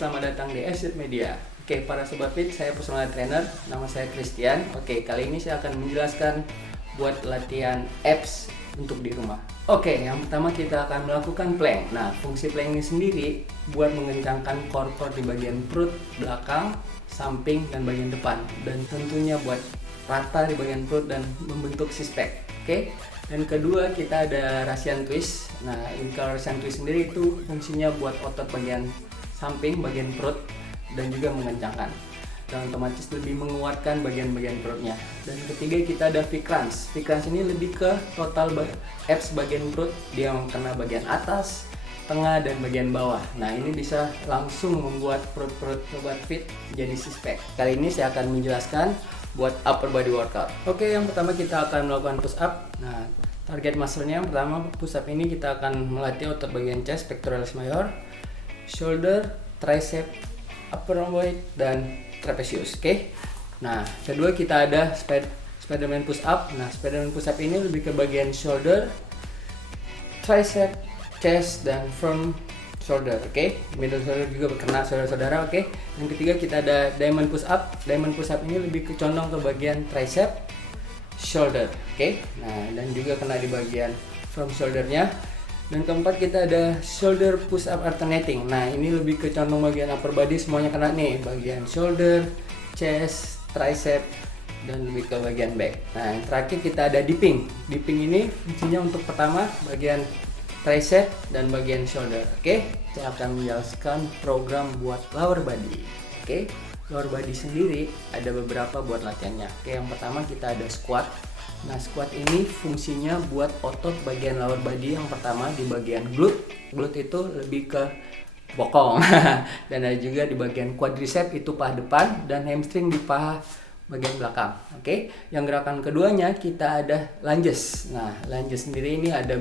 selamat datang di Asset Media. Oke, para sobat fit, saya personal trainer, nama saya Christian. Oke, kali ini saya akan menjelaskan buat latihan abs untuk di rumah. Oke, yang pertama kita akan melakukan plank. Nah, fungsi plank ini sendiri buat mengencangkan core di bagian perut, belakang, samping, dan bagian depan. Dan tentunya buat rata di bagian perut dan membentuk six pack. Oke. Dan kedua kita ada Russian twist. Nah, ini kalau Russian twist sendiri itu fungsinya buat otot bagian samping, bagian perut, dan juga mengencangkan. Dan otomatis lebih menguatkan bagian-bagian perutnya. Dan ketiga kita ada V-crunch. V-crunch ini lebih ke total abs bagian perut, dia kena bagian atas, tengah, dan bagian bawah. Nah, ini bisa langsung membuat perut-perut sobat fit jadi six pack. Kali ini saya akan menjelaskan buat upper body workout. Oke, yang pertama kita akan melakukan push up. Nah, target muscle-nya yang pertama push up ini kita akan melatih otot bagian chest, pectoralis major, shoulder, tricep, upper rhomboid, dan trapezius. Oke. Nah, kedua kita ada Spiderman push up. Nah, Spiderman push up ini lebih ke bagian shoulder, tricep, chest, dan front shoulder. Oke. Middle shoulder juga berkena saudara-saudara. Oke. Yang ketiga kita ada diamond push up. Diamond push up ini lebih condong ke bagian tricep, shoulder. Oke. Nah, dan juga kena di bagian front shouldernya. Dan keempat kita ada shoulder push up alternating. Nah, ini lebih ke condong bagian upper body, semuanya kena nih, bagian shoulder, chest, tricep, dan lebih ke bagian back. Nah, yang terakhir kita ada dipping. Dipping ini fungsinya untuk pertama bagian tricep dan bagian shoulder. Oke, saya akan menjelaskan program buat lower body. Oke, lower body sendiri ada beberapa buat latihannya. Oke, yang pertama kita ada squat. Nah, squat ini fungsinya buat otot bagian lower body yang pertama di bagian glute. Glute itu lebih ke bokong. Dan ada juga di bagian quadricep itu paha depan dan hamstring di paha bagian belakang. Oke. Yang gerakan keduanya kita ada lunges. Nah, lunges sendiri ini ada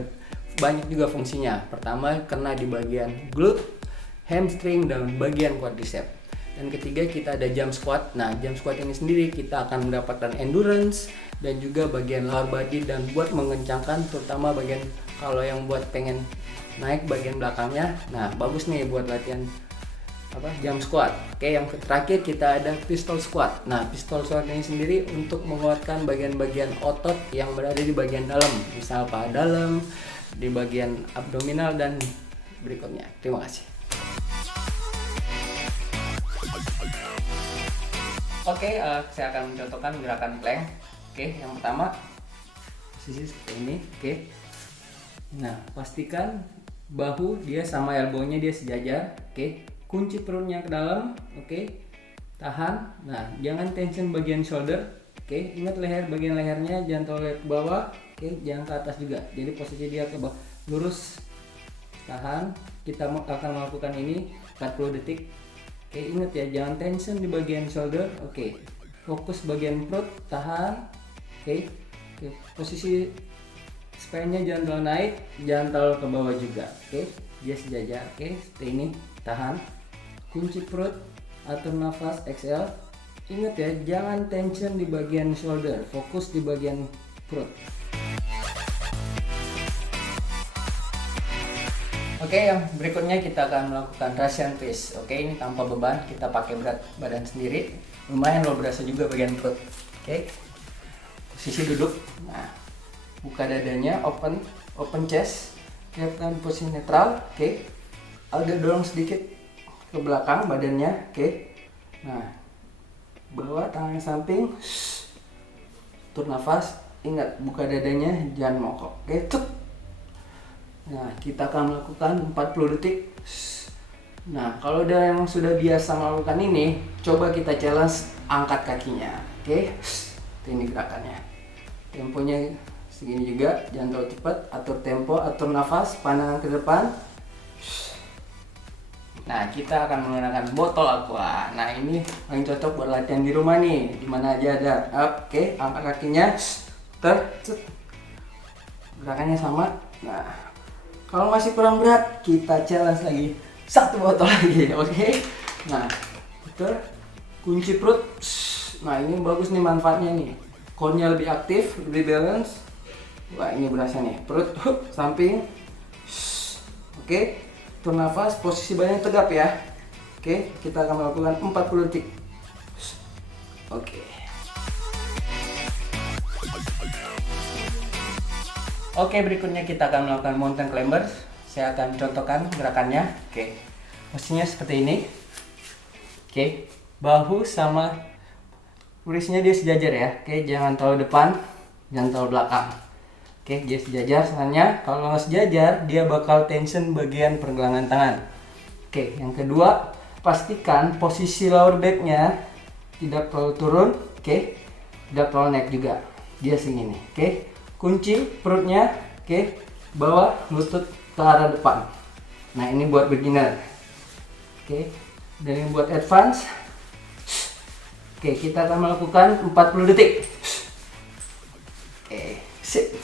banyak juga fungsinya. Pertama kena di bagian glute, hamstring, dan bagian quadricep. Dan ketiga kita ada jump squat. Nah, jump squat ini sendiri kita akan mendapatkan endurance dan juga bagian lower body dan buat mengencangkan terutama bagian kalau yang buat pengen naik bagian belakangnya. Nah, bagus nih buat latihan jump squat. Oke, yang terakhir kita ada pistol squat. Nah, pistol squat ini sendiri untuk menguatkan bagian-bagian otot yang berada di bagian dalam, misal paha dalam, di bagian abdominal dan berikutnya. Terima kasih. Oke, saya akan mencontohkan gerakan plank. Oke, yang pertama posisi seperti ini. Oke. Nah, pastikan bahu dia sama elbow-nya dia sejajar. Oke. Kunci perutnya ke dalam. Oke. Tahan. Nah, jangan tension bagian shoulder. Oke. Ingat bagian lehernya jangan terlalu ke bawah. Oke, jangan ke atas juga. Jadi posisi dia ke bawah. Lurus. Tahan. Kita akan melakukan ini 40 detik. Oke, ingat ya, jangan tension di bagian shoulder. Oke. Fokus bagian perut, tahan. Oke. Posisi spine-nya jangan terlalu naik, jangan terlalu ke bawah juga. Oke. Dia sejajar. Oke, seperti ini. Tahan. Kunci perut, atur nafas, exhale. Ingat ya, jangan tension di bagian shoulder, fokus di bagian perut. Oke, yang berikutnya kita akan melakukan Russian twist. Oke, ini tanpa beban, kita pakai berat badan sendiri. Lumayan loh, berasa juga bagian perut. Oke, posisi duduk. Nah, buka dadanya, open chest, kelihatan posisi netral. Oke, agak dorong sedikit ke belakang badannya. Oke, nah, bawa tangan samping, atur nafas. Ingat, buka dadanya, jangan mongkok. Oke, cuk. Nah, kita akan melakukan 40 detik. Nah, kalau udah yang sudah biasa melakukan ini, coba kita challenge angkat kakinya. Oke. Ini gerakannya. Temponya segini juga, jangan terlalu cepat. Atur tempo, atur nafas, pandangan ke depan. Nah, kita akan menggunakan botol aqua. Nah, ini paling cocok buat latihan di rumah nih. Dimana aja ada. Oke, angkat kakinya. Gerakannya sama. Nah, kalau masih kurang berat, kita challenge lagi 1 botol lagi, oke? Nah, kita kunci perut. Nah, ini bagus nih manfaatnya nih. Core-nya lebih aktif, lebih balance. Wah, ini berasa nih. Perut samping. Oke. Atur nafas, posisi badannya tegap ya. Oke, kita akan melakukan 40 detik. Oke. Oke, berikutnya kita akan melakukan mountain climber. Saya akan contohkan gerakannya. Oke. Posisinya seperti ini. Oke. Bahu sama wristnya dia sejajar ya. Oke, jangan terlalu depan, jangan terlalu belakang. Oke, dia sejajar. Soalnya kalau nggak sejajar, dia bakal tension bagian pergelangan tangan. Oke, yang kedua, pastikan posisi lower back-nya tidak terlalu turun. Oke, tidak terlalu naik juga. Dia segini. Oke. Kunci perutnya, oke, bawa lutut ke arah depan. Nah, ini buat beginner. Oke, dan ini buat advance. Oke, kita akan melakukan 40 detik. Oke, sip.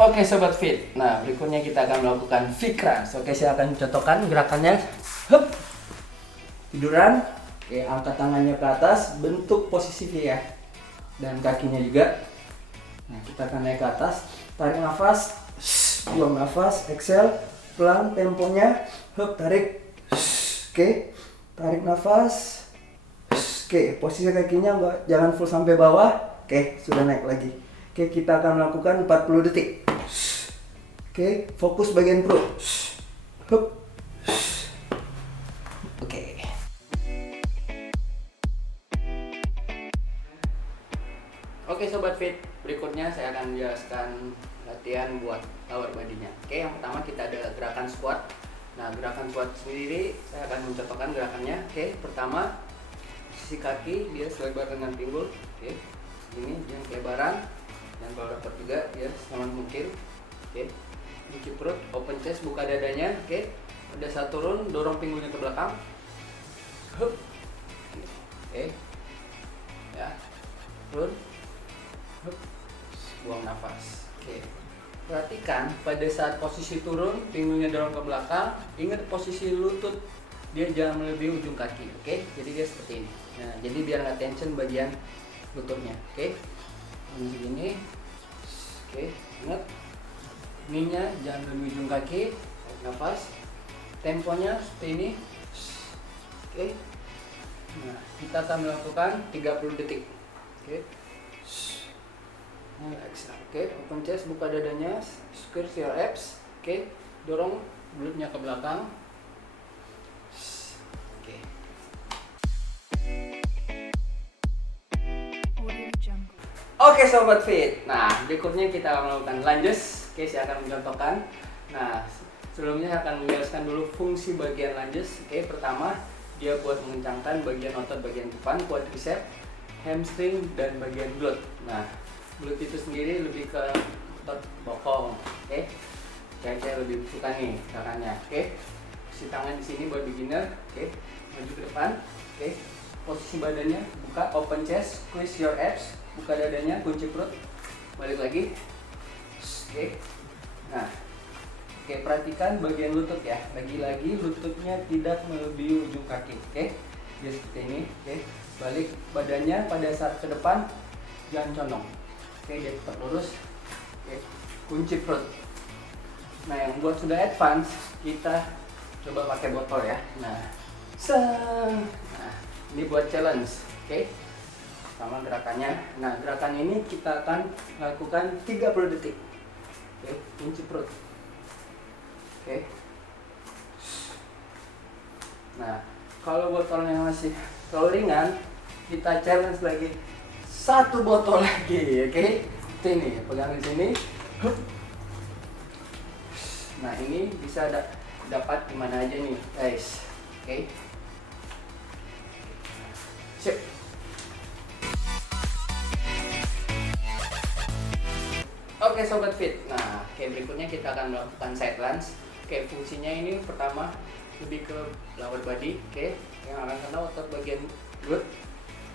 Oke sobat fit. Nah, berikutnya kita akan melakukan fit crunch. Oke, saya akan contohkan gerakannya. Hup. Tiduran. Oke, angkat tangannya ke atas, bentuk posisi V ya. Dan kakinya juga. Nah, kita akan naik ke atas, tarik nafas, buang nafas, exhale, pelan temponya. Hup, tarik. Oke, tarik nafas. Oke, posisi kakinya jangan full sampai bawah. Oke, sudah naik lagi. Oke, kita akan melakukan 40 detik. Oke, fokus bagian perut. Hup. Oke. Oke sobat fit, berikutnya saya akan menjelaskan latihan buat lower body-nya. Oke, yang pertama kita ada gerakan squat. Nah, gerakan squat sendiri saya akan mencontohkan gerakannya. Oke, pertama posisi kaki dia selebar dengan pinggul. Oke, ini yang kelebaran. Dan kalau dapat juga dia selamat mungkin. Oke, kunci perut, open chest, buka dadanya. Oke, pada saat turun dorong pinggulnya ke belakang. Hup. Oke, ya, turun. Hup. Buang nafas. Oke, perhatikan pada saat posisi turun pinggulnya dorong ke belakang. Ingat posisi lutut dia jangan melebihi ujung kaki. Oke, jadi dia seperti ini. Nah, jadi biar nggak tension bagian lututnya. Oke, begini. Oke, ingat ininya jangan melebihi ujung kaki. Tarik nafas, temponya seperti ini. Oke, nah kita akan melakukan 30 detik. Oke. Oke, open chest, buka dadanya, square your abs. Oke, dorong glutnya ke belakang. Oke. Oke sobat fit. Nah, berikutnya kita akan melakukan lunges. Oke, saya akan mencontohkan. Nah, sebelumnya saya akan menjelaskan dulu fungsi bagian lunges. Oke, pertama dia buat mengencangkan bagian otot bagian depan, quadricep, hamstring dan bagian glute. Nah, glute itu sendiri lebih ke otot bokong. Oke, saya lebih suka nih gerakannya. Oke, posisi tangan di sini buat beginner. Oke, maju ke depan. Oke, posisi badannya buka, open chest, squeeze your abs, buka dadanya, kunci perut, balik lagi. Oke, nah, oke, perhatikan bagian lutut ya. Lagi-lagi lututnya tidak melebihi ujung kaki. Oke, dia seperti ini. Oke, balik badannya pada saat ke depan, jangan condong. Oke, dia tetap lurus. Oke, kunci perut. Nah, yang buat sudah advance, kita coba pakai botol ya. Nah, nah, ini buat challenge. Oke, sama gerakannya. Nah, gerakan ini kita akan lakukan 30 detik. Oke, kunci perut. Oke. Nah, kalau botolnya masih terlalu ringan, kita challenge lagi. Satu botol lagi, oke? Ini pegang di sini. Nah, ini bisa dapat di mana aja nih, guys. Oke. Sip. Oke sobat fit. Nah, oke, berikutnya kita akan melakukan side lunge. Oke, fungsinya ini pertama lebih ke lower body. Oke, yang akan kena otot bagian glute,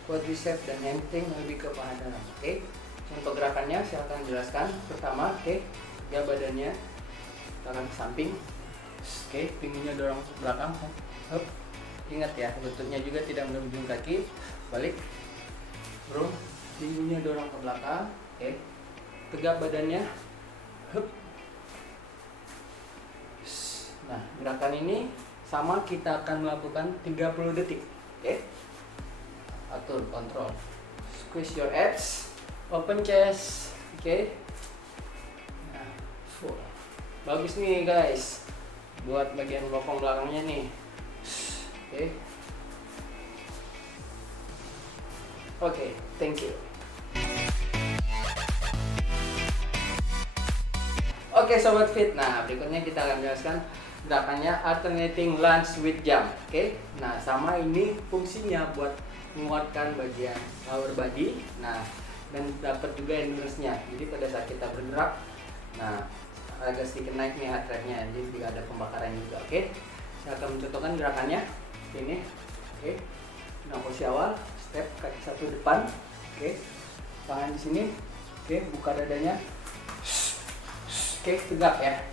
quadricep dan hamstring lebih ke paha dalam. Oke, contoh gerakannya saya akan jelaskan. Pertama, oke, ya badannya tangan ke samping. Oke, pinggulnya dorong ke belakang. Hup. Ingat ya, lututnya juga tidak melebihi ujung kaki. Balik, turun, pinggulnya dorong ke belakang. Oke, tegak badannya. Hup. Nah, gerakan ini sama, kita akan melakukan 30 detik. Oke. Atur kontrol. Squeeze your abs, open chest. Oke. Nah, full. Bagus nih guys. Buat bagian bokong belakangnya nih. Oke. Oke, thank you. Oke sobat fit, nah berikutnya kita akan jelaskan gerakannya alternating lunge with jump. Oke, nah sama ini fungsinya buat menguatkan bagian lower body, nah dan dapat juga endurance-nya. Jadi pada saat kita bergerak, nah agak sedikit naik nih heart rate-nya, jadi tidak ada pembakaran juga. Oke, saya akan mencontohkan gerakannya ini. Oke, nah posisi awal, step kaki satu depan. Oke, tangan di sini. Oke, buka dadanya. Oke, tegak ya.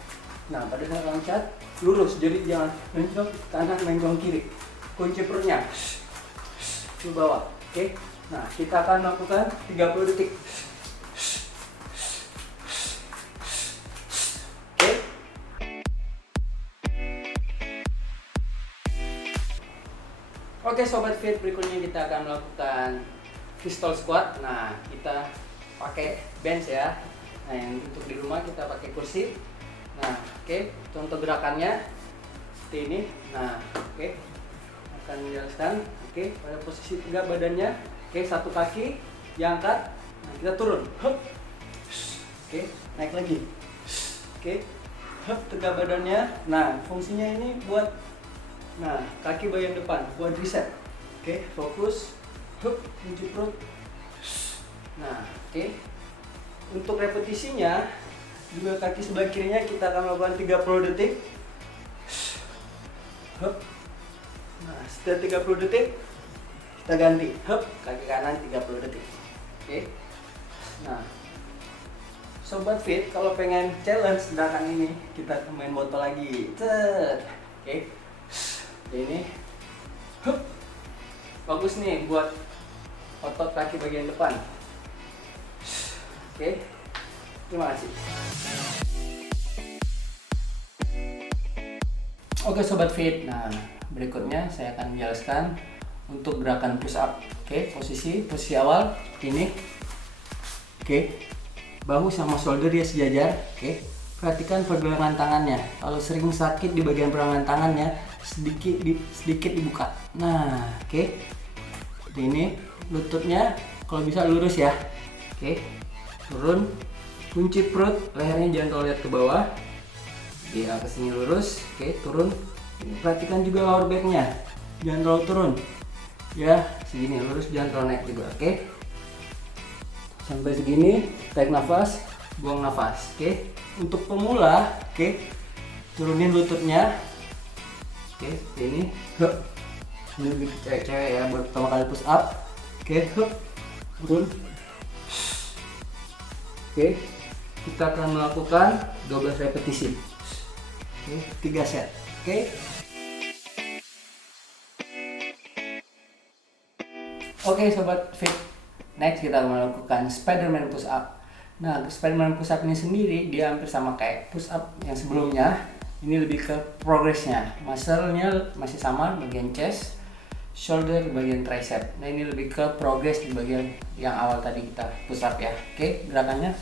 Nah, pada saat loncat lurus, jadi jangan mencong kanan, mencong kiri. Kunci perutnya ke bawah. Oke. Nah, kita akan lakukan 30 detik. Oke. Oke sobat fit, berikutnya kita akan melakukan pistol squat. Nah, kita pakai bench ya. Nah, yang untuk di rumah kita pakai kursi. Nah, oke, contoh gerakannya seperti ini. Nah, oke, akan menjelaskan. Oke, pada posisi tegak badannya. Oke, satu kaki diangkat. Nah, kita turun. Hup. Oke, naik lagi. Oke, hup, tegak badannya. Nah, fungsinya ini buat, nah, kaki bagian depan, buat reset. Oke, fokus. Hup, kunci perut. Nah, oke. Untuk repetisinya juga kaki sebelah kirinya kita akan melakukan 30 detik. Hup. Nah, setelah 30 detik kita ganti. Hup, kaki kanan 30 detik. Oke. Nah, sobat fit, kalau pengen challenge gerakan ini, kita main botol lagi. Oke. Ini. Hup. Bagus nih buat otot kaki bagian depan. Oke, terima kasih. Oke sobat fit, nah berikutnya saya akan menjelaskan untuk gerakan push up. Oke, posisi awal ini. Oke, bahu sama shoulder dia sejajar. Oke, perhatikan pergelangan tangannya. Kalau sering sakit di bagian pergelangan tangannya, sedikit dibuka. Nah, oke, ini lututnya kalau bisa lurus ya. Oke. Turun, kunci perut, lehernya jangan terlalu lihat ke bawah. Di atas sini lurus. Oke, turun. Perhatikan juga lower back-nya, jangan terlalu turun. Ya, segini lurus, jangan terlalu naik juga. Oke. Sampai segini, tarik nafas, buang nafas. Oke. Untuk pemula, oke, turunin lututnya. Oke, seperti ini. Hup. Ini lebih cewek-cewek ya, buat pertama kali push up. Oke, hup. Turun. Oke, kita akan melakukan 12 repetisi. Oke, 3 set. Oke. Oke sobat fit, next kita akan melakukan Spiderman push up. Nah, Spiderman push up ini sendiri dia hampir sama kayak push up yang sebelumnya. Ini lebih ke progresnya. Muscle-nya masih sama, bagian chest, shoulder, bagian tricep. Nah, ini lebih ke progress di bagian yang awal tadi kita push up ya. Oke, gerakannya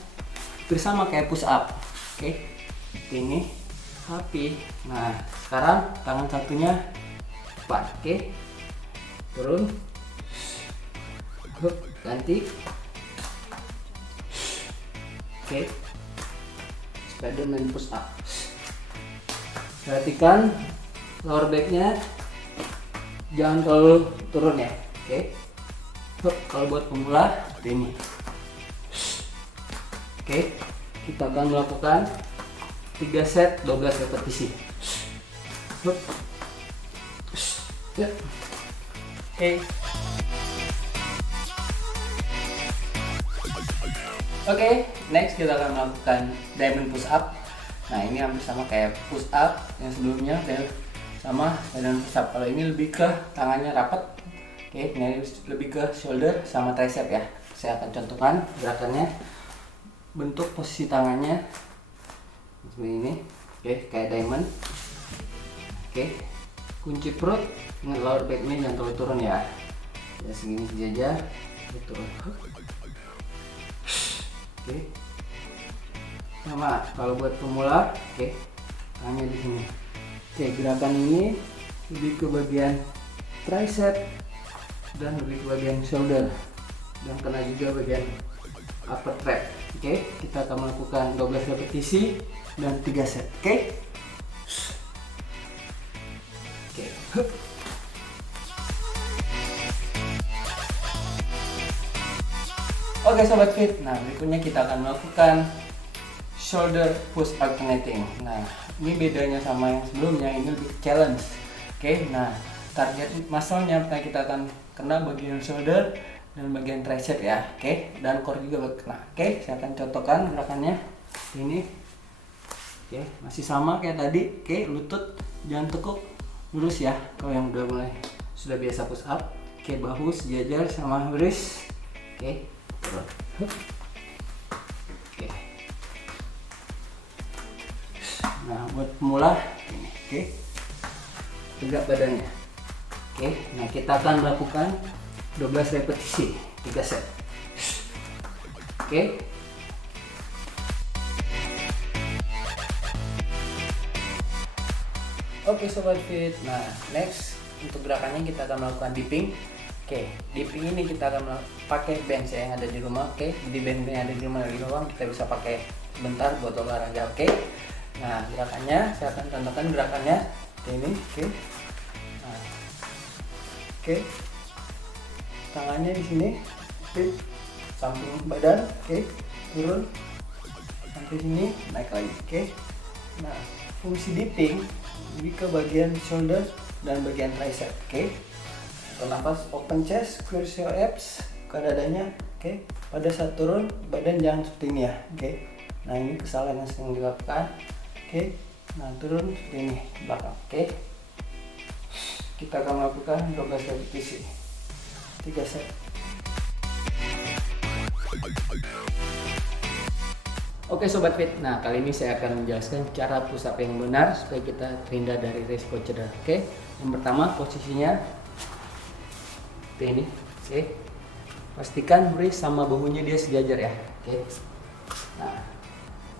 bersama kayak push up. Oke, ini tapi nah sekarang tangan satunya depan. Oke, turun, hup, ganti. Oke, Spiderman push up. Perhatikan lower back-nya jangan terlalu turun ya. Oke, hup, kalau buat pemula seperti ini. Oke, kita akan melakukan 3 set 12 repetisi. Hup. Ya. Oke. Oke, next kita akan melakukan diamond push up. Nah, ini hampir sama kayak push up yang sebelumnya, sama diamond push up. Kalau ini lebih ke tangannya rapat. Oke, ini lebih ke shoulder sama tricep ya. Saya akan contohkan gerakannya. Bentuk posisi tangannya seperti ini. Oke, kayak diamond. Oke, kunci perut, ingat lower backnya jangan terlalu turun ya. Ya segini sejajar, turun. Oke, sama kalau buat pemula. Oke, tangannya di sini. Oke, gerakan ini lebih ke bagian tricep dan lebih ke bagian shoulder dan kena juga bagian upper trap. Oke, kita akan melakukan 12 repetisi dan 3 set. Oke. Oke. Oke sobat fit, nah berikutnya kita akan melakukan shoulder push alternating. Nah ini bedanya sama yang sebelumnya, ini lebih challenge. Oke, nah target muscle-nya kita akan kena bagian shoulder dan bagian tricep ya. Oke, dan core juga kena. Oke, saya akan contohkan gerakannya ini. Oke, masih sama kayak tadi. Oke, lutut jangan tekuk, lurus ya. Kalau yang sudah biasa push up. Oke, bahu sejajar sama wrist. Oke. Oke. Nah, buat pemula ini, oke. Tegak badannya. Oke, nah kita akan melakukan 12 repetisi, 3 set. Oke. Oke sobat fit. Nah, next untuk gerakannya kita akan melakukan dipping. Oke, dipping ini kita akan pakai bench yang ada di rumah. Oke, jadi bench yang ada di rumah kita bisa pakai sebentar buat olahraga. Oke, nah gerakannya saya akan contohkan gerakannya ini. Oke, nah, oke, tangannya di sini, oke, samping badan, oke, turun sampai sini, naik lagi. Oke, nah fungsi dipping lebih ke bagian shoulder dan bagian tricep. Oke. Nafas open chest, close your abs ke dadanya. Oke. Pada saat turun badan jangan seperti ini ya. Oke. Nah ini kesalahan yang sering dilakukan. Oke. Nah turun seperti ini ke belakang. Oke. Kita akan melakukan 12 repetisi, 3 set. Oke sobat fit, nah kali ini saya akan menjelaskan cara push up yang benar supaya kita terhindar dari risiko cedera. Oke. Yang pertama posisinya ini, oke. Pastikan wrist sama bahunya dia sejajar ya, oke. Nah,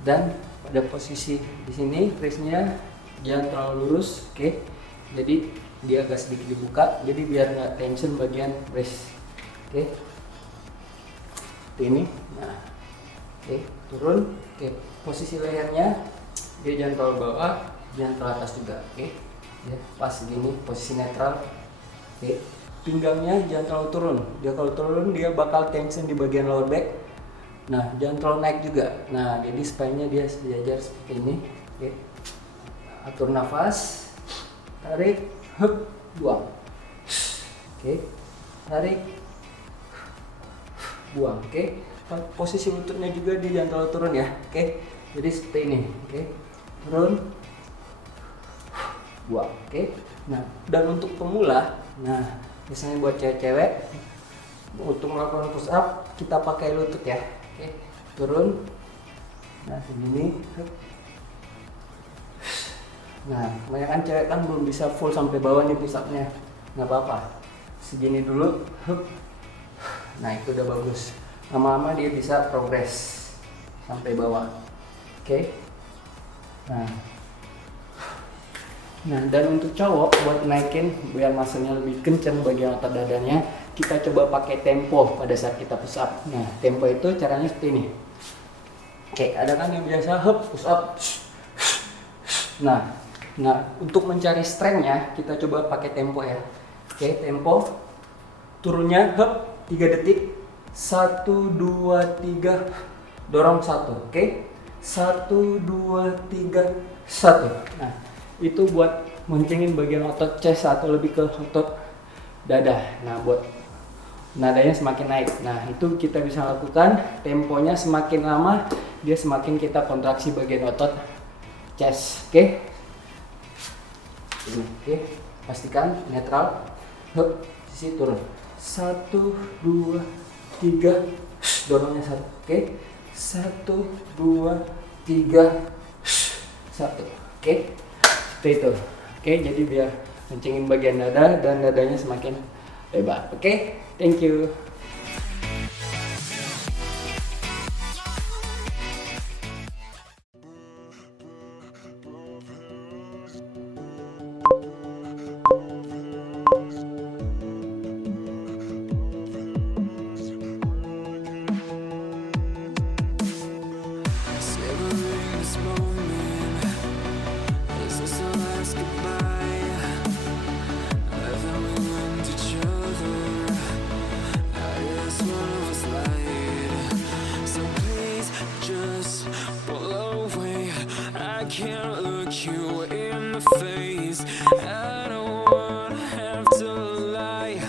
dan pada posisi di sini wristnya jangan terlalu lurus, oke. Jadi dia agak sedikit dibuka, jadi biar nggak tension bagian wrist, oke. Seperti ini, nah, oke. Turun, oke. Posisi lehernya dia jangan terlalu bawah, jangan terlalu atas juga, oke. Ya, pas gini, posisi netral, oke. Pinggangnya jangan terlalu turun. Dia kalau turun dia bakal tension di bagian lower back. Nah, jangan terlalu naik juga. Nah, jadi spine-nya dia sejajar seperti ini. Oke. Atur nafas. Tarik, hup, buang. Oke. Tarik. Buang, oke. Posisi lututnya juga dia jangan terlalu turun ya. Oke. Jadi seperti ini, oke. Turun. Buang, oke. Nah, dan untuk pemula, nah misalnya buat cewek-cewek untuk melakukan push up kita pakai lutut ya. Oke, turun. Nah segini. Nah kebanyakan cewek kan belum bisa full sampai bawah nih push upnya, nggak apa-apa, segini dulu. Nah itu udah bagus, lama-lama dia bisa progres sampai bawah. Oke. Nah dan untuk cowok buat naikin biar muscle-nya lebih kencang bagian otot dadanya, kita coba pakai tempo pada saat kita push up. Nah tempo itu caranya seperti ini. Oke, ada kan yang biasa push up. Nah untuk mencari strength-nya kita coba pakai tempo ya. Oke, tempo turunnya 3 detik, 1, 2, 3, dorong 1. Oke, 1, 2, 3, 1. Nah itu buat mencengin bagian otot chest atau lebih ke otot dada. Nah buat nadanya semakin naik. Nah itu kita bisa lakukan, temponya semakin lama dia semakin kita kontraksi bagian otot chest. Oke. Oke, pastikan netral. Sisi turun. 1, 2, 3, dorongnya 1. Oke. 1, 2, 3, 1. Oke. Seperti itu. Oke, jadi biar kencingin bagian dada dan dadanya semakin lebar. Oke, thank you. Savoring this moment, is this the last goodbye? I thought we loved each other, I guess one of us lied. So please just pull away, I can't look you in the face. I don't wanna have to lie,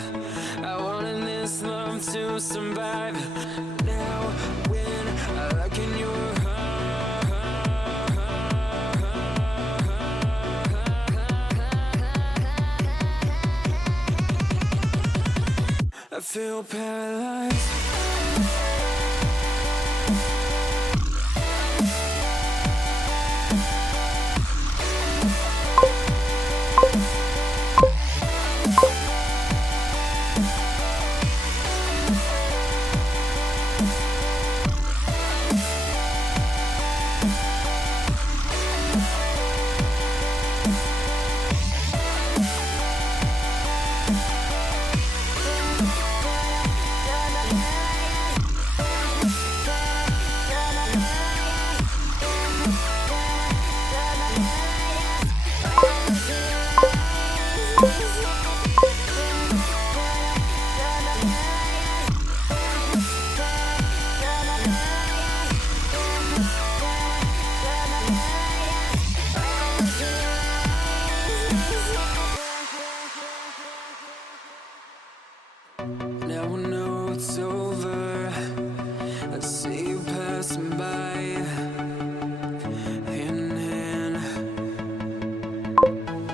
I wanted this love to survive. Now when I look in your I feel paralyzed. Now I know it's over, I see you passing by, hand in hand,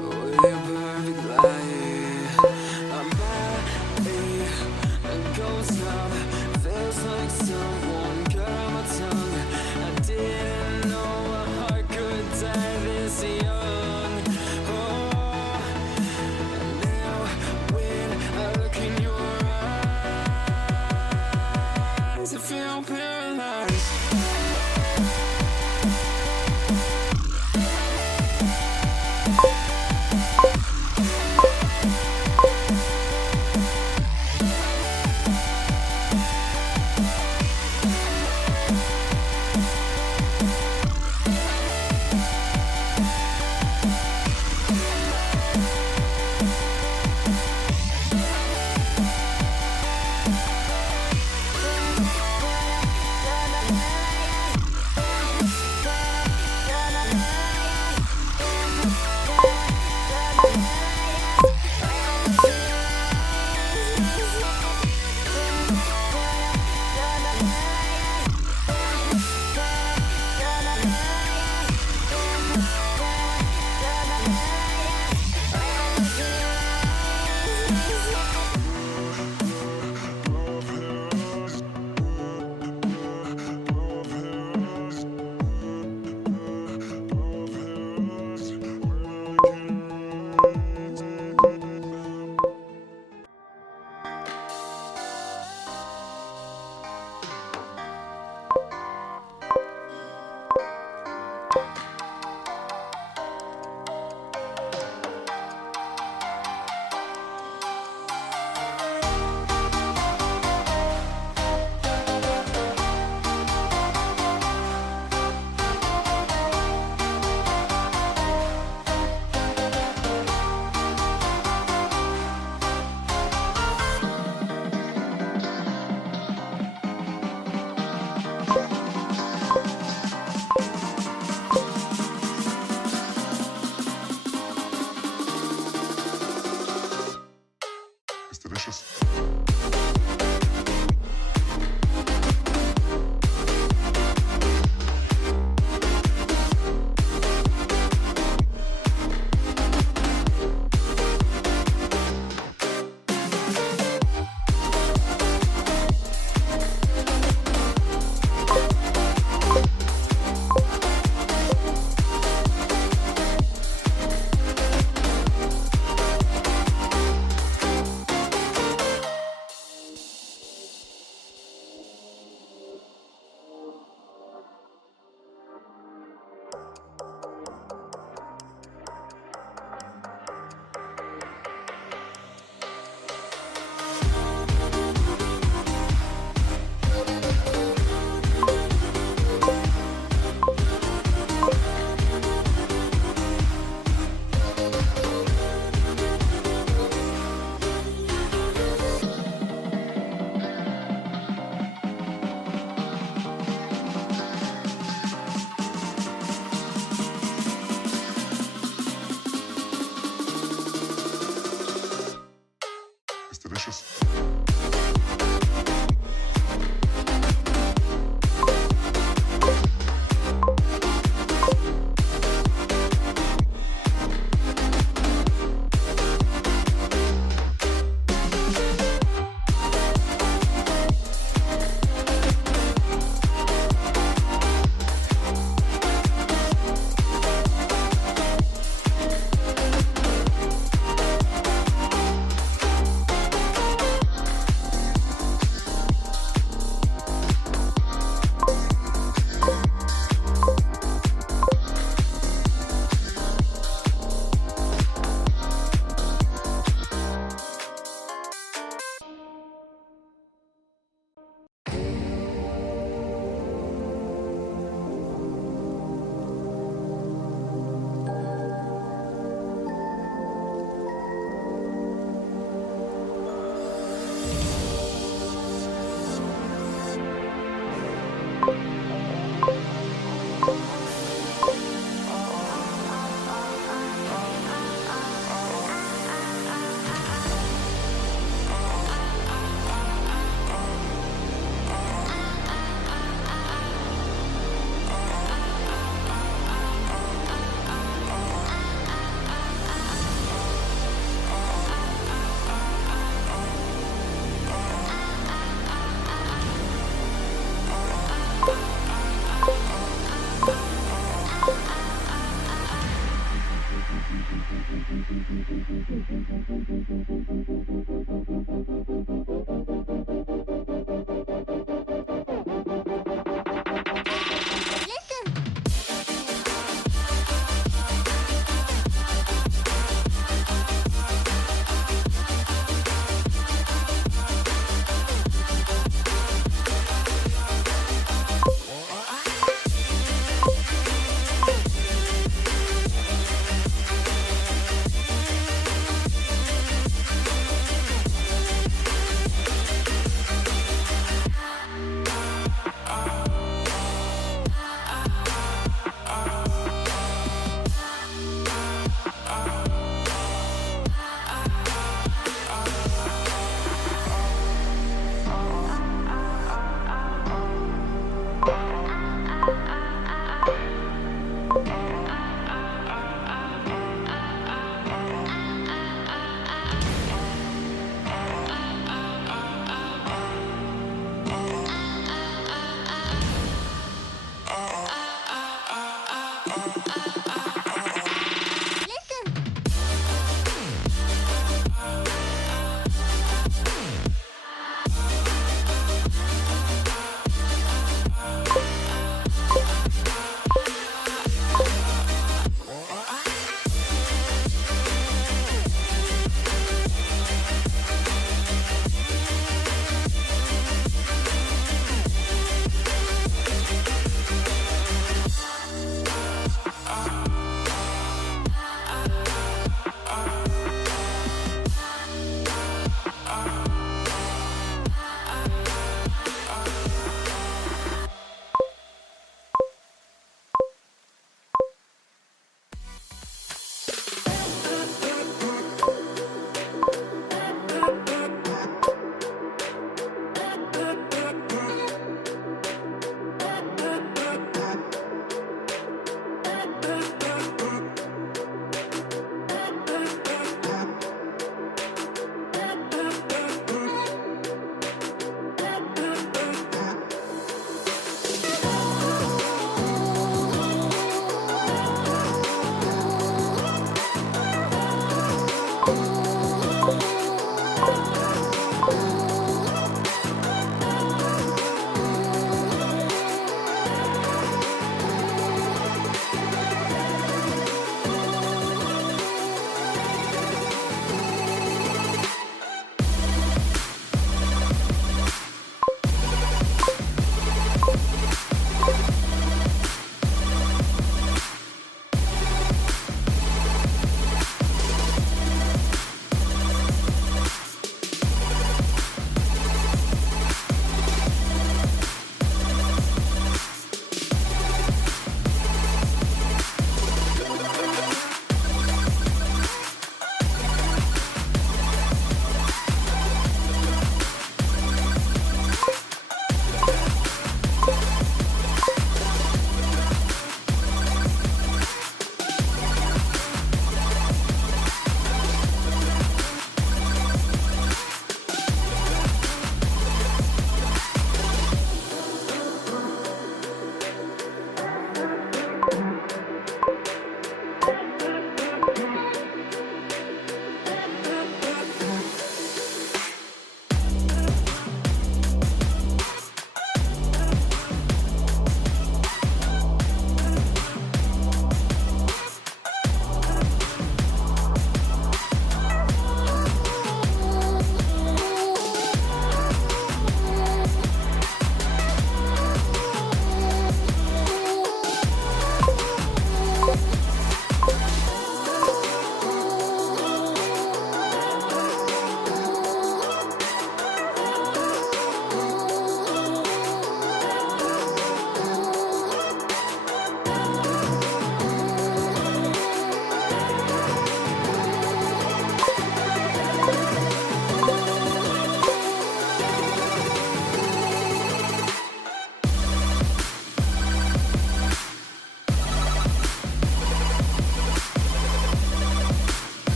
with your perfect light. My body, a ghost town, feels like someone cut out my tongue. I didn't know a heart could die this young. Oh, now when I look in your eyes, I feel paralyzed. delicious.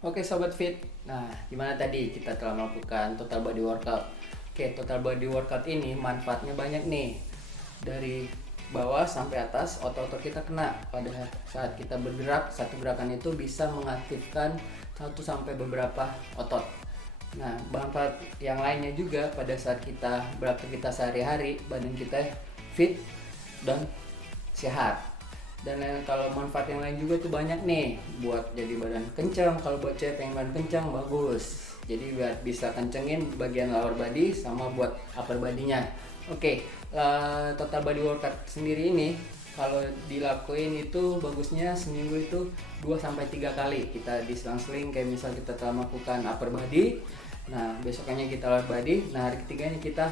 Oke Sobat Fit, nah gimana tadi kita telah melakukan total body workout. Oke, total body workout ini manfaatnya banyak nih. Dari bawah sampai atas otot-otot kita kena. Pada saat kita bergerak, satu gerakan itu bisa mengaktifkan satu sampai beberapa otot. Nah, manfaat yang lainnya juga pada saat kita beraktivitas sehari-hari, badan kita fit dan sehat. Dan kalau manfaat yang lain juga tuh banyak nih, buat jadi badan kencang. Kalau buat cewek pengen badan kencang bagus, jadi biar bisa kencengin bagian lower body sama buat upper body-nya. Oke, total body workout sendiri ini kalau dilakuin itu bagusnya seminggu itu 2-3 kali kita diselang-seling. Kayak misal kita telah melakukan upper body, nah besoknya kita lower body, nah hari ketiganya kita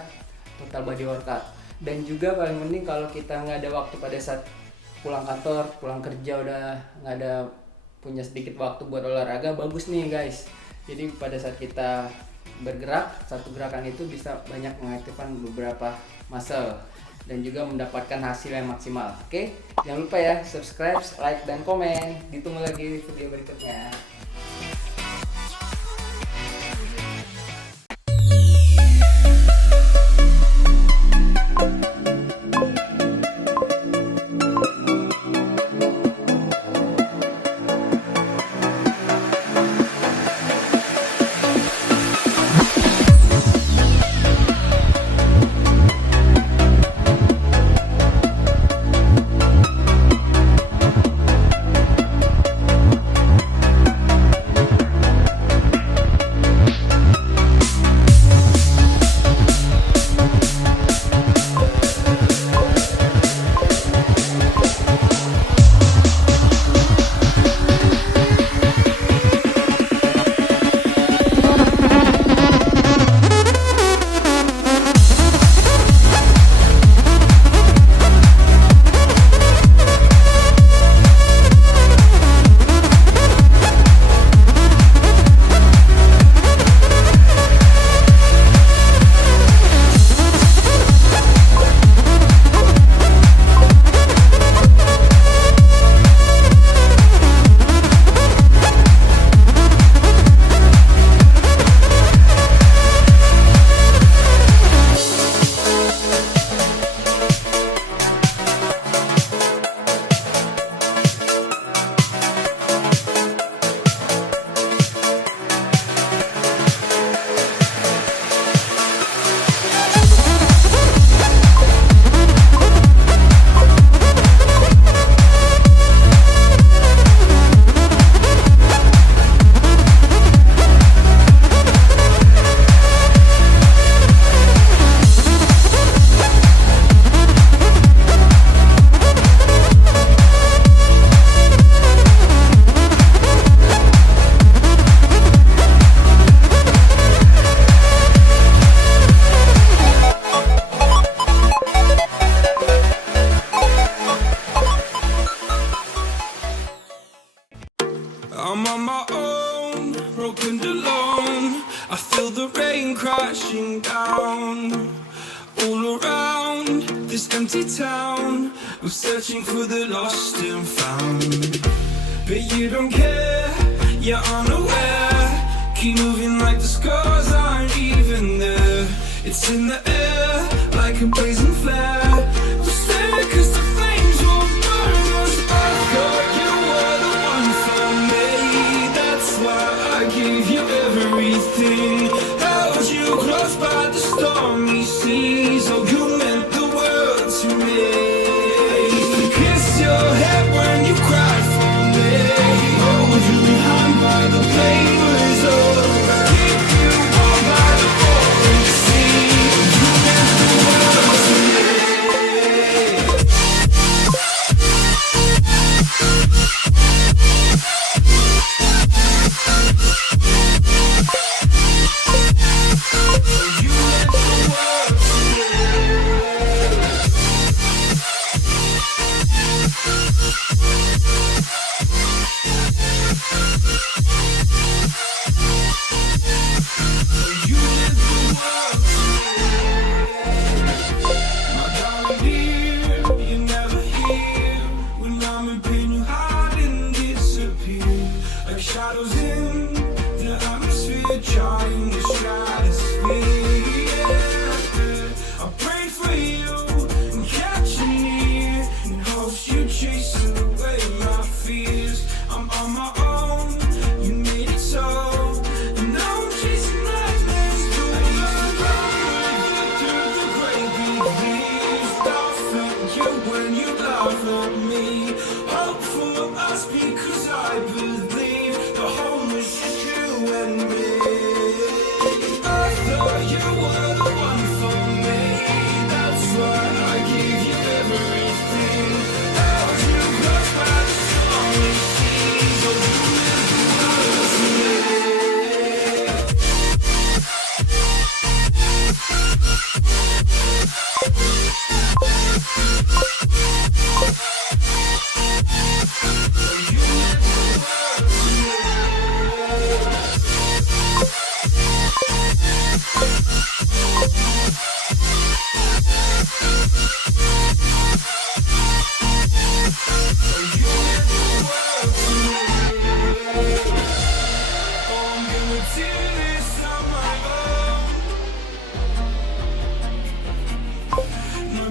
total body workout. Dan juga paling penting kalau kita nggak ada waktu pada saat pulang kantor, pulang kerja udah nggak ada, punya sedikit waktu buat olahraga, bagus nih guys. Jadi pada saat kita bergerak, satu gerakan itu bisa banyak mengaktifkan beberapa muscle dan juga mendapatkan hasil yang maksimal. Oke, jangan lupa ya subscribe, like, dan komen. Ditunggu lagi video berikutnya. I'm on my own, broken alone. I feel the rain crashing down all around this empty town. I'm searching for the lost and found, but you don't care, you're unaware. Keep moving like the scars aren't even there. It's in the air like a blazing flare. We'll stay 'cause the flames will burn us. I thought you were the one for me. That's why I gave you everything. Held you close by the stormy seas. Oh, you meant the world to me. I used to kiss your head when you cried for me. Hold you behind by the pain was over. Keep you warm by the roaring sea. You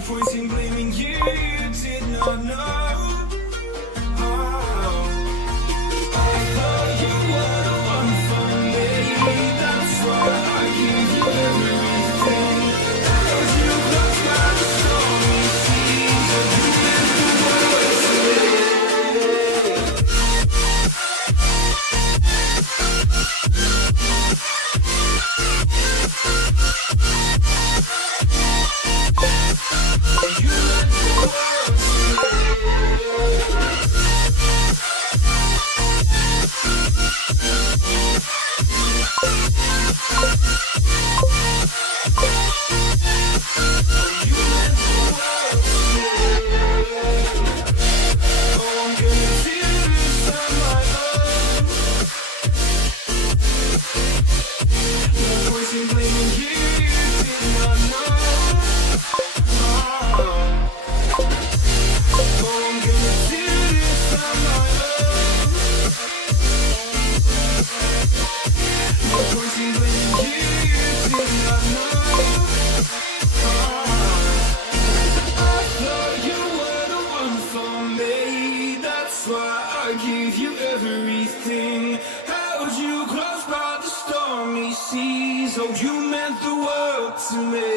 point in blaming you, you did not know. Oh, I thought you were the one for me. That's why I gave you everything. Held you close by the stormy seas, and you meant the world to me. You meant the world I gave you everything, held you close by the stormy seas. Oh, you meant the world to me.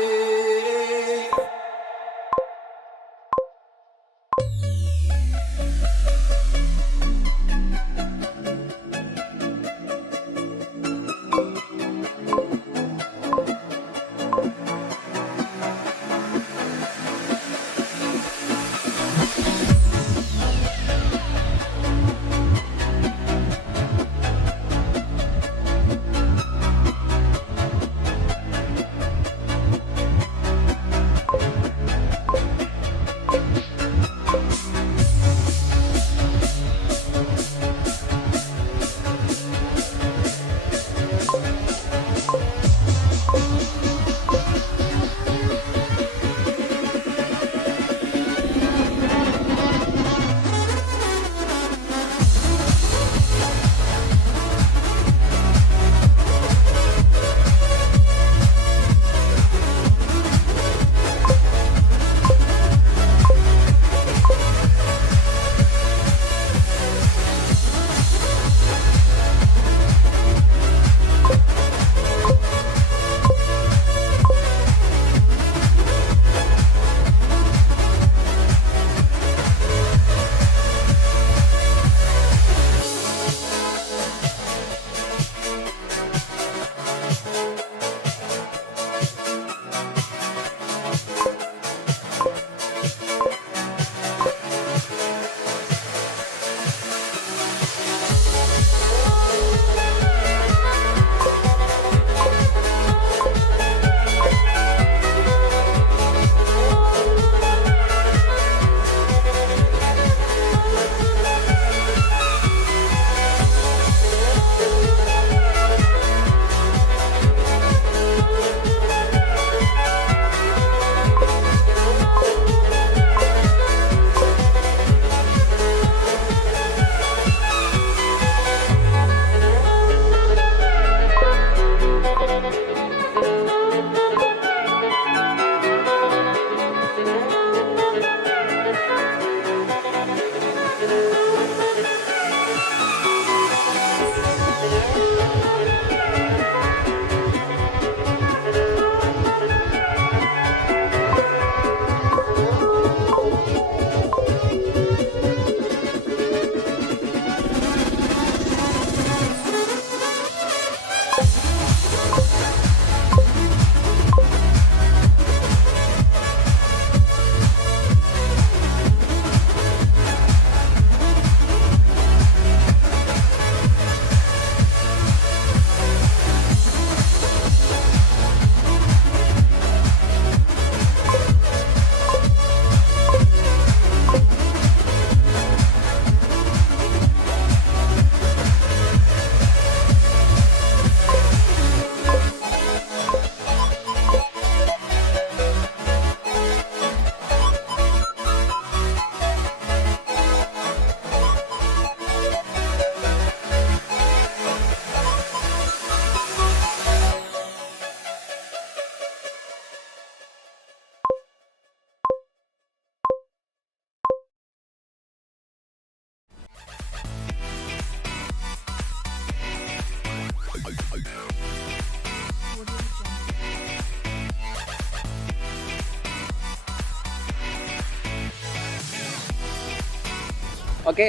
Oke,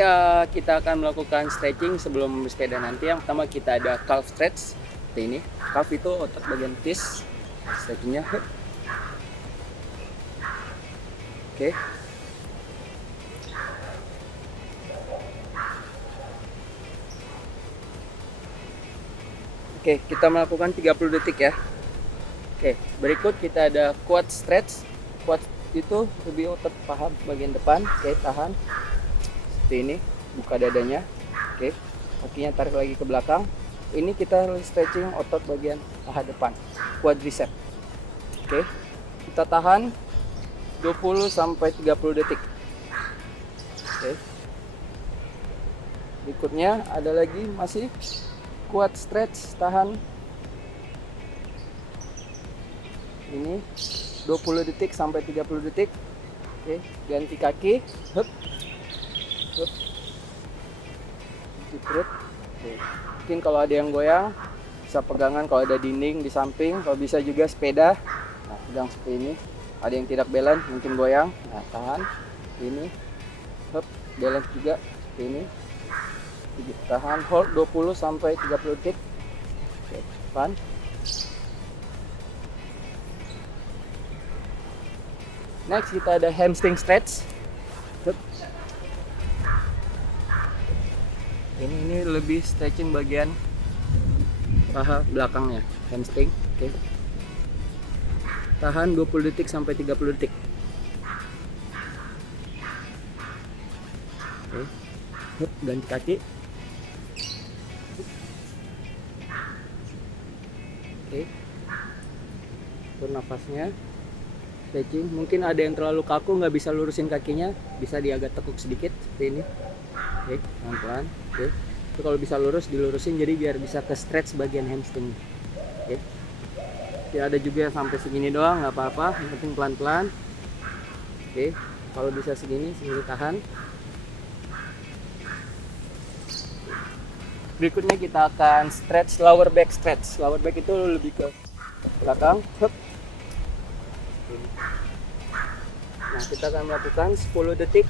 kita akan melakukan stretching sebelum bersepeda nanti. Yang pertama kita ada calf stretch seperti ini. Calf itu otot bagian tis. Stretchingnya. Oke. Oke, kita melakukan 30 detik ya. Oke, berikut kita ada quad stretch. Quad itu lebih otot paha bagian depan. Oke, tahan. Seperti ini, buka dadanya. Oke, kakinya tarik lagi ke belakang. Ini kita stretching otot bagian paha depan, quadricep. Oke, kita tahan 20 sampai 30 detik. Oke. Berikutnya ada lagi masih quad stretch, tahan. Ini 20 detik sampai 30 detik. Oke, ganti kaki. Hup. Hup. Perut. Oke. Mungkin kalau ada yang goyang bisa pegangan, kalau ada dinding di samping, kalau bisa juga sepeda. Nah, pegang seperti ini. Ada yang tidak balance, mungkin goyang. Nah, tahan. Ini. Hup, balance juga seperti ini. Tahan, hold 20 sampai 30 detik. Oke, tahan. Next kita ada hamstring stretch. Hup. Ini lebih stretching bagian paha belakangnya, hamstring. Oke. Tahan 20 detik sampai 30 detik. Oke. Hup, ganti kaki. Oke. Atur nafasnya. Stretching. Mungkin ada yang terlalu kaku, nggak bisa lurusin kakinya, bisa agak tekuk sedikit seperti ini. Oke, pelan-pelan. Oke. Itu kalau bisa lurus, dilurusin jadi biar bisa ke stretch bagian hamstring. Oke. Ya, ada juga yang sampai segini doang, nggak apa-apa, yang penting pelan-pelan. Oke. Kalau bisa segini tahan. Berikutnya kita akan stretch lower back stretch. Lower back itu lebih ke belakang. Hup. Nah, kita akan melakukan 10 detik.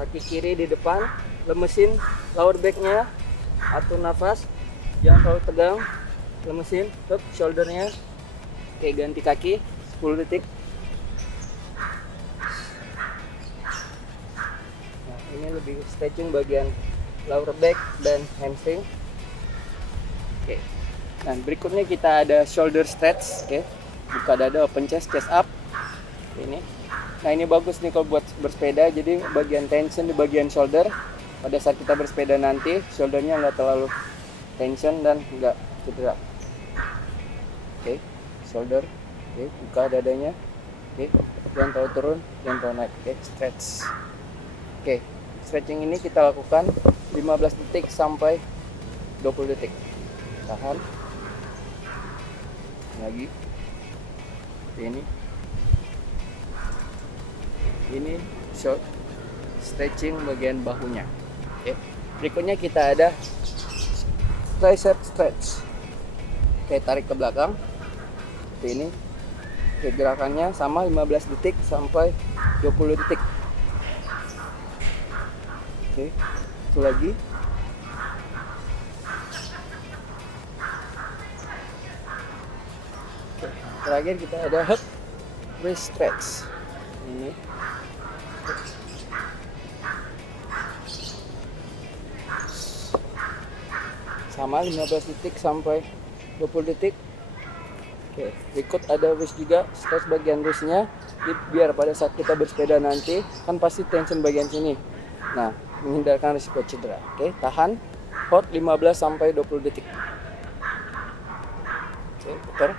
Kaki kiri di depan, lemesin lower backnya, atur nafas, jangan terlalu tegang, lemesin, up shouldernya. Oke, ganti kaki, 10 detik. Nah, ini lebih stretching bagian lower back dan hamstring. Oke, nah berikutnya kita ada shoulder stretch. Oke, buka dada, open chest up. Ini, nah ini bagus nih kalau buat bersepeda, jadi bagian tension di bagian shoulder pada saat kita bersepeda nanti, shouldernya nggak terlalu tension dan nggak cedera. Oke, shoulder. Oke, buka dadanya. Oke, jangan terlalu turun, jangan terlalu naik. Oke, stretch. Oke, stretching ini kita lakukan 15 detik sampai 20 detik. Tahan. Lagi. Seperti ini short stretching bagian bahunya. Oke. Berikutnya kita ada tricep stretch. Oke, tarik ke belakang seperti ini. Oke, gerakannya sama 15 detik sampai 20 detik. Oke, itu lagi. Oke, terakhir kita ada hip wrist stretch. Ini sama 15 detik sampai 20 detik. Oke, berikut ada wrist juga, stretch bagian wristnya biar pada saat kita bersepeda nanti kan pasti tension bagian sini. Nah, menghindarkan risiko cedera. Oke, tahan hold 15 sampai 20 detik. Oke, putar.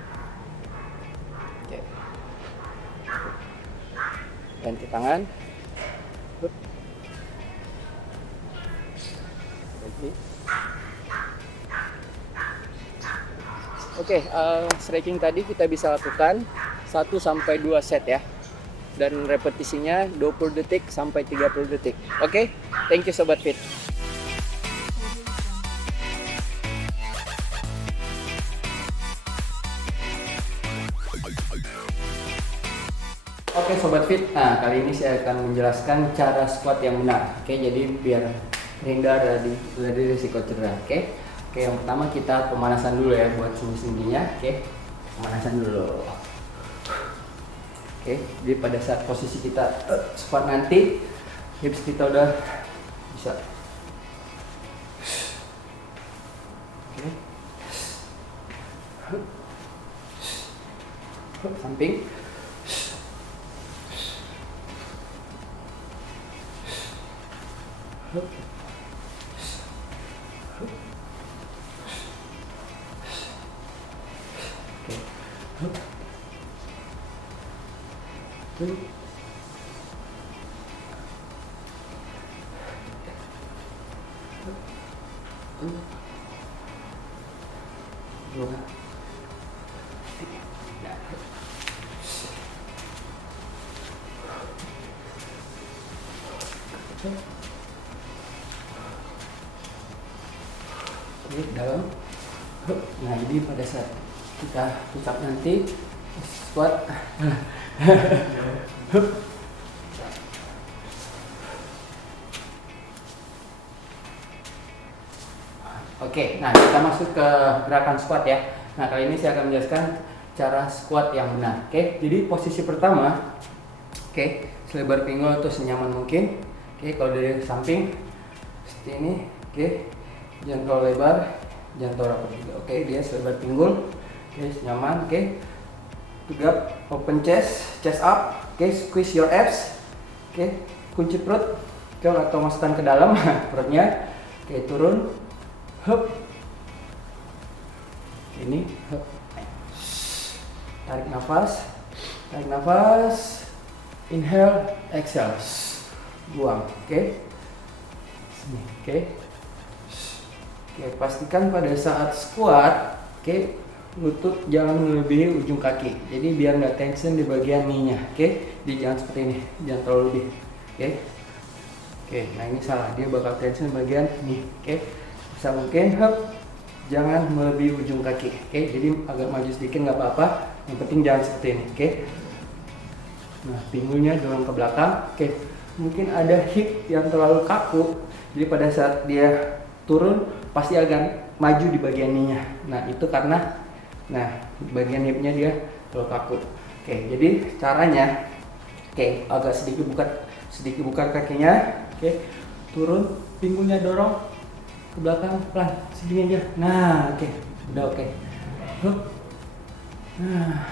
Oke. Ganti tangan. Lagi. Oke, stretching tadi kita bisa lakukan 1 sampai 2 set ya. Dan repetisinya 20 detik sampai 30 detik. Oke, thank you Sobat Fit. Oke Sobat Fit, nah kali ini saya akan menjelaskan cara squat yang benar. Oke, jadi biar terhindar dari risiko cedera. Oke, yang pertama kita pemanasan dulu ya buat sendi-sendinya. Oke, pemanasan dulu. Oke, jadi pada saat posisi kita squat nanti, hips kita udah bisa. Oke, samping. Dalam. Nah, jadi pada saat kita push up nanti squat. Oke, nah kita masuk ke gerakan squat ya. Nah, kali ini saya akan menjelaskan cara squat yang benar. Oke, jadi posisi pertama, oke, selebar pinggul atau senyaman mungkin. Oke, kalau dari samping seperti ini. Oke, jangan terlalu lebar, jangan terlalu rapat juga. Oke, dia selebar pinggul. Oke, senyaman. Oke, tegap, open chest, chest up. Oke, squeeze your abs. Oke, kunci perut. Oke, atau masukkan ke dalam perutnya. Oke, turun. Hup. Ini hup. Tarik nafas. Tarik nafas. Inhale, exhale. Buang. Oke. Sini, oke. Oke, pastikan pada saat squat, oke, lutut jangan melebihi ujung kaki. Jadi biar nggak tension di bagian knee-nya, oke. Jadi jangan seperti ini, jangan terlalu lebih. Oke. Oke, nah ini salah, dia bakal tension bagian knee, oke. Bisa mungkin jangan melebihi ujung kaki. Oke, jadi agak maju sedikit nggak apa-apa. Yang penting jangan seperti ini. Oke. Nah, pinggulnya dorong ke belakang. Oke. Mungkin ada hip yang terlalu kaku. Jadi pada saat dia turun pasti akan maju di bagian ininya. Nah, itu karena bagian hipnya dia terlalu kaku. Oke, jadi caranya agak sedikit buka kakinya. Oke. Turun, pinggulnya dorong ke belakang pelan segini aja. Nah, udah oke. Nah,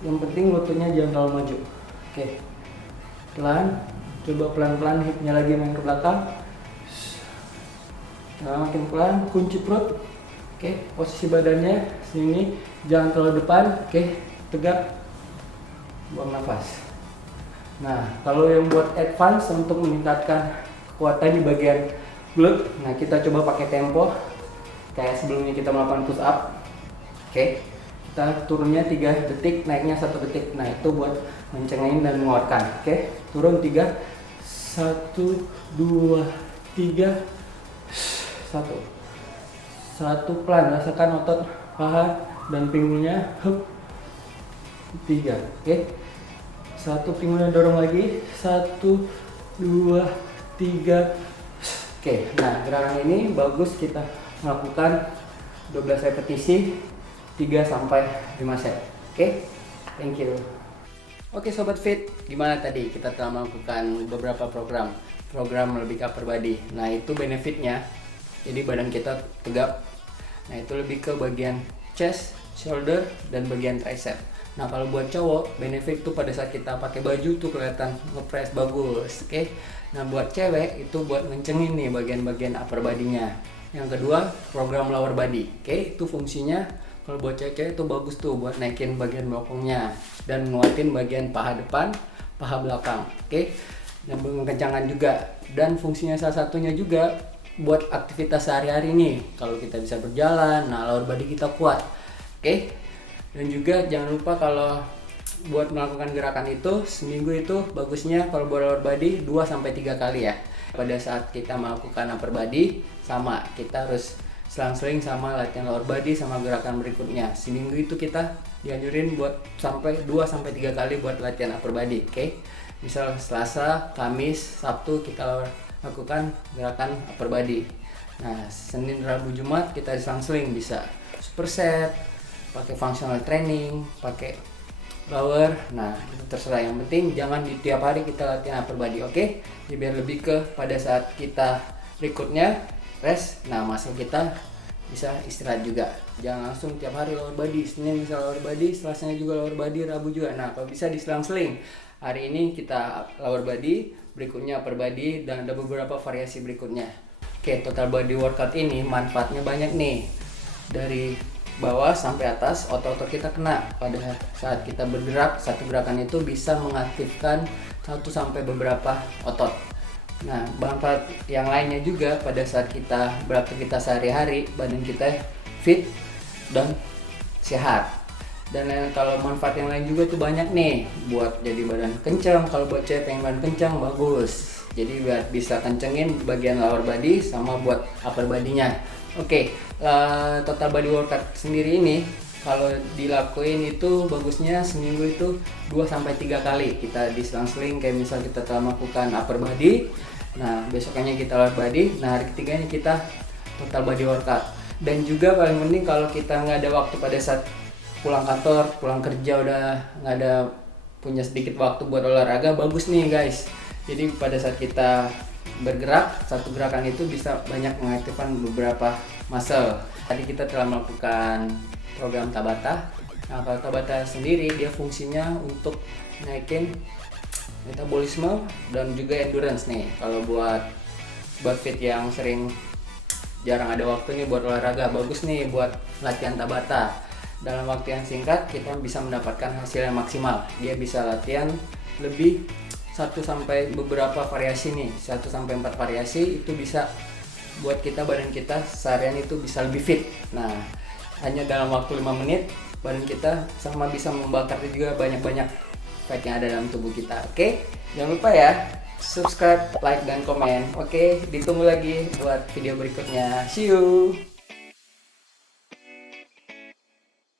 yang penting lututnya jangan terlalu maju. Pelan, coba pelan-pelan hipnya lagi main ke belakang. Nah, makin pelan, kunci perut. Posisi badannya sini, jangan terlalu depan. Tegak, buang nafas. Nah, kalau yang buat advance untuk meningkatkan kekuatan di bagian glute, nah kita coba pakai tempo kayak sebelumnya kita melakukan push up. Kita turunnya 3 detik, naiknya 1 detik. Nah, itu buat mencengangin dan menguatkan. Turun 3, 1, 2, 3, 1 pelan, rasakan otot paha dan pinggulnya. 3, 1 pinggulnya dorong lagi, 1, 2, 3. Nah gerakan ini bagus kita melakukan 12 repetisi 3-5 set. Thank you. Oke Sobat Fit, gimana tadi kita telah melakukan beberapa program lebih ke upper body. Nah itu benefitnya, jadi badan kita tegap. Nah itu lebih ke bagian chest, shoulder, dan bagian tricep. Nah kalau buat cowok, benefit tuh pada saat kita pakai baju tuh kelihatan nge-press bagus. Nah buat cewek itu buat ngencengin nih bagian-bagian upper body-nya. Yang kedua, program lower body. Itu fungsinya kalau buat cewek itu bagus tuh buat naikin bagian bokongnya dan nguatin bagian paha depan, paha belakang. Dan mengencangan juga. Dan fungsinya salah satunya juga buat aktivitas sehari-hari nih. Kalau kita bisa berjalan, nah lower body kita kuat. Dan juga jangan lupa kalau buat melakukan gerakan itu seminggu itu bagusnya kalau buat lower body 2-3 kali ya. Pada saat kita melakukan upper body sama, kita harus selang-seling sama latihan lower body sama gerakan berikutnya. Seminggu itu kita dianjurin buat sampai 2-3 kali buat latihan upper body, oke? Misal Selasa, Kamis, Sabtu kita lakukan gerakan upper body. Nah, Senin, Rabu, Jumat kita selang-seling, bisa superset, pakai functional training, pakai lower. Nah, itu terserah, yang penting jangan di tiap hari kita latihan upper body, oke? Jadi biar lebih ke pada saat kita berikutnya rest, nah muscle kita bisa istirahat juga. Jangan langsung tiap hari lower body, Senin bisa lower body, Selasanya juga lower body, Rabu juga. Nah, kalau bisa diselang-seling. Hari ini kita lower body, berikutnya upper body, dan ada beberapa variasi berikutnya. Oke, total body workout ini manfaatnya banyak nih. Dari bawah sampai atas, otot-otot kita kena. Pada saat kita bergerak, satu gerakan itu bisa mengaktifkan satu sampai beberapa otot. Nah, manfaat yang lainnya juga pada saat kita beraktivitas sehari-hari, badan kita fit dan sehat. Dan kalau manfaat yang lain juga tuh banyak nih, buat jadi badan kencang. Kalau buat cewek pengen badan kencang, bagus. Jadi biar bisa kencengin bagian lower body sama buat upper body-nya. Oke, total body workout sendiri ini kalau dilakuin itu bagusnya seminggu itu 2-3 kali kita diselang-seling. Kayak misal kita telah melakukan upper body, nah besoknya kita lower body, nah hari ketiganya kita total body workout. Dan juga paling penting kalau kita nggak ada waktu pada saat pulang kantor, pulang kerja udah nggak ada, punya sedikit waktu buat olahraga, bagus nih guys. Jadi pada saat kita bergerak, satu gerakan itu bisa banyak mengaktifkan beberapa muscle. Tadi kita telah melakukan program Tabata. Nah, kalau Tabata sendiri dia fungsinya untuk naikin metabolisme dan juga endurance nih. Kalau buat fit yang sering jarang ada waktu nih buat olahraga, bagus nih buat latihan Tabata. Dalam waktu yang singkat kita bisa mendapatkan hasil yang maksimal. Dia bisa latihan lebih 1 sampai beberapa variasi nih, 1-4 variasi itu bisa buat kita, badan kita seharian itu bisa lebih fit. Nah, hanya dalam waktu 5 menit badan kita sama bisa membakar juga banyak-banyak fat yang ada dalam tubuh kita. Oke, jangan lupa ya subscribe, like, dan komen. Oke, ditunggu lagi buat video berikutnya. See you.